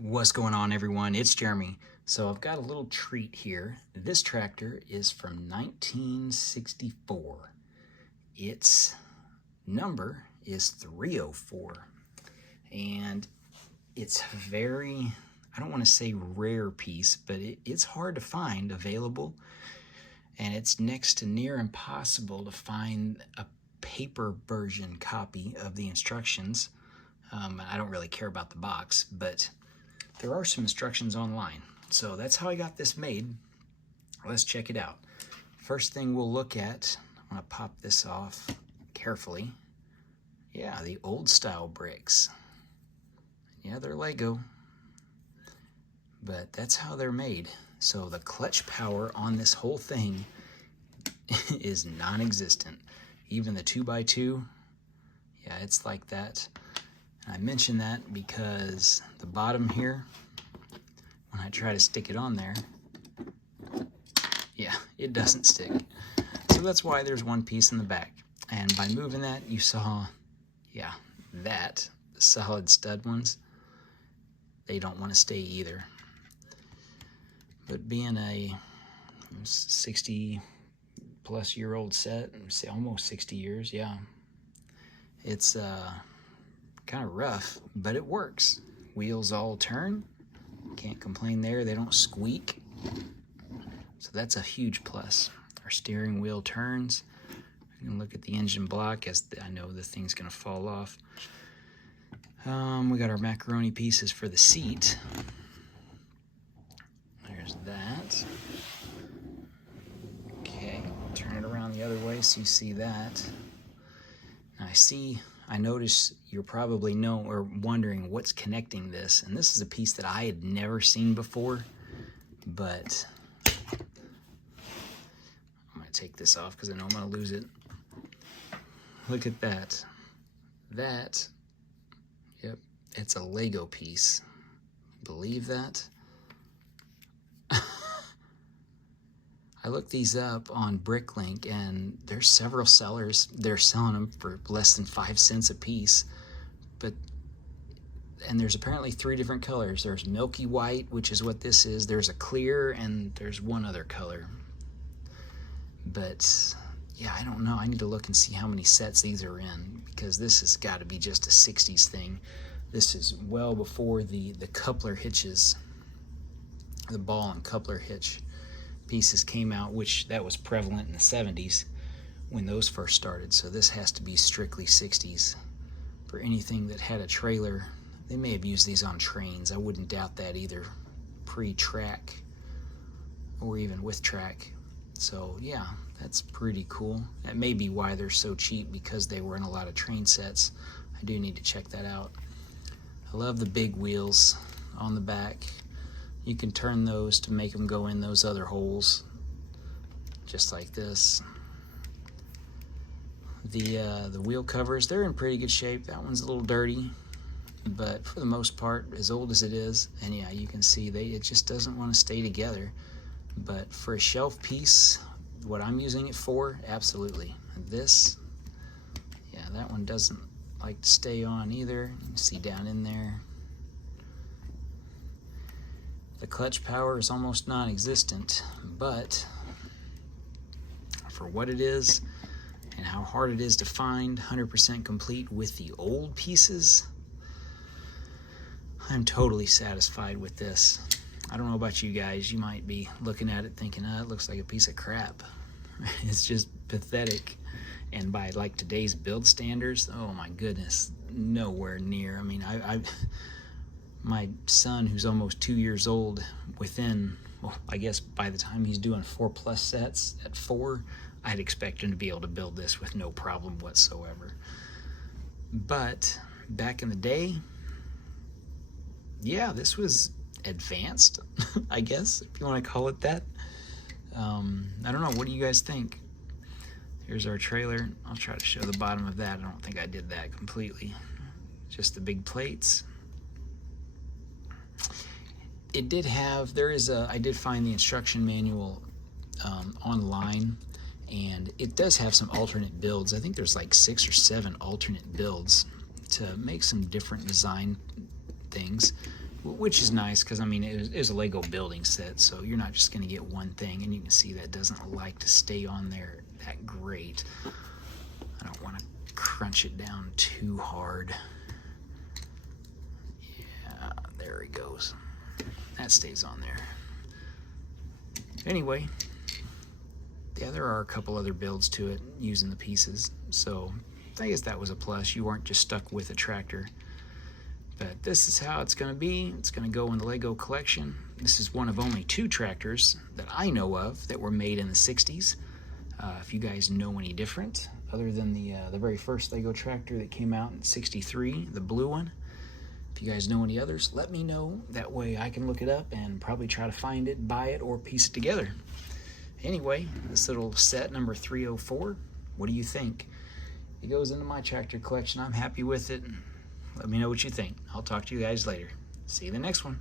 What's going on, everyone? It's Jeremy. So I've got a little treat here. This tractor is from 1964. Its number is 304. And it's a very, I don't want to say rare piece, but it's hard to find available. And it's next to near impossible to find a paper version copy of the instructions. I don't really care about the box, but there are some instructions online. So that's how I got this made. Let's check it out. First thing we'll look at, I'm gonna pop this off carefully. Yeah, the old style bricks. Yeah, they're Lego, but that's how they're made. So the clutch power on this whole thing is non-existent. Even the 2x2, yeah, it's like that. I mention that because the bottom here, when I try to stick it on there, yeah, it doesn't stick. So that's why there's one piece in the back. And by moving that, you saw, yeah, that, the solid stud ones, they don't want to stay either. But being a 60 plus year old set, say almost 60 years, yeah, it's kind of rough, but it works. Wheels all turn, can't complain there. They don't squeak, so that's a huge plus. Our steering wheel turns. You can look at the engine block, as I know the thing's gonna fall off. We got our macaroni pieces for the seat. There's that. Okay, turn it around the other way so you see that. Now I notice you're probably wondering what's connecting this, and this is a piece that I had never seen before, but I'm gonna take this off because I know I'm gonna lose it. Look at that. Yep, it's a Lego piece. Believe that? I looked these up on BrickLink, and there's several sellers. They're selling them for less than 5 cents a piece. And there's apparently 3 different colors. There's milky white, which is what this is. There's a clear, and there's one other color. But yeah, I don't know. I need to look and see how many sets these are in, because this has got to be just a 60s thing. This is well before the coupler hitches, the ball and coupler hitch pieces came out, which that was prevalent in the 70s when those first started. So this has to be strictly 60s. For anything that had a trailer, they may have used these on trains. I wouldn't doubt that either, pre-track or even with track. So yeah, that's pretty cool. That may be why they're so cheap, because they were in a lot of train sets. I do need to check that out. I love the big wheels on the back. You can turn those to make them go in those other holes, just like this. The wheel covers, they're in pretty good shape. That one's a little dirty, but for the most part, as old as it is, and yeah, you can see it just doesn't want to stay together. But for a shelf piece, what I'm using it for, absolutely. And this, yeah, that one doesn't like to stay on either. You can see down in there. The clutch power is almost non-existent, but for what it is and how hard it is to find 100% complete with the old pieces, I'm totally satisfied with this. I don't know about you guys. You might be looking at it thinking, it looks like a piece of crap. It's just pathetic. And by like today's build standards, oh my goodness, nowhere near. I mean, my son, who's almost 2 years old, I guess by the time he's doing 4+ sets at 4, I'd expect him to be able to build this with no problem whatsoever. But back in the day, yeah, this was advanced, I guess, if you want to call it that. I don't know, what do you guys think? Here's our trailer. I'll try to show the bottom of that. I don't think I did that completely. Just the big plates. It did have, I did find the instruction manual online, and it does have some alternate builds. I think there's like 6 or 7 alternate builds to make some different design things. which is nice because I mean it was a Lego building set, so you're not just going to get one thing. And you can see that doesn't like to stay on there that great. I don't want to crunch it down too hard. Yeah, there it goes. That stays on there. Anyway, yeah, there are a couple other builds to it using the pieces, so I guess that was a plus. You weren't just stuck with a tractor. But this is how it's going to be. It's going to go in the Lego collection. This is one of only 2 tractors that I know of that were made in the 60s. If you guys know any different, other than the very first Lego tractor that came out in '63, the blue one. If you guys know any others, let me know. That way I can look it up and probably try to find it, buy it, or piece it together. Anyway, this little set number 304, what do you think? It goes into my tractor collection. I'm happy with it. Let me know what you think. I'll talk to you guys later. See you in the next one.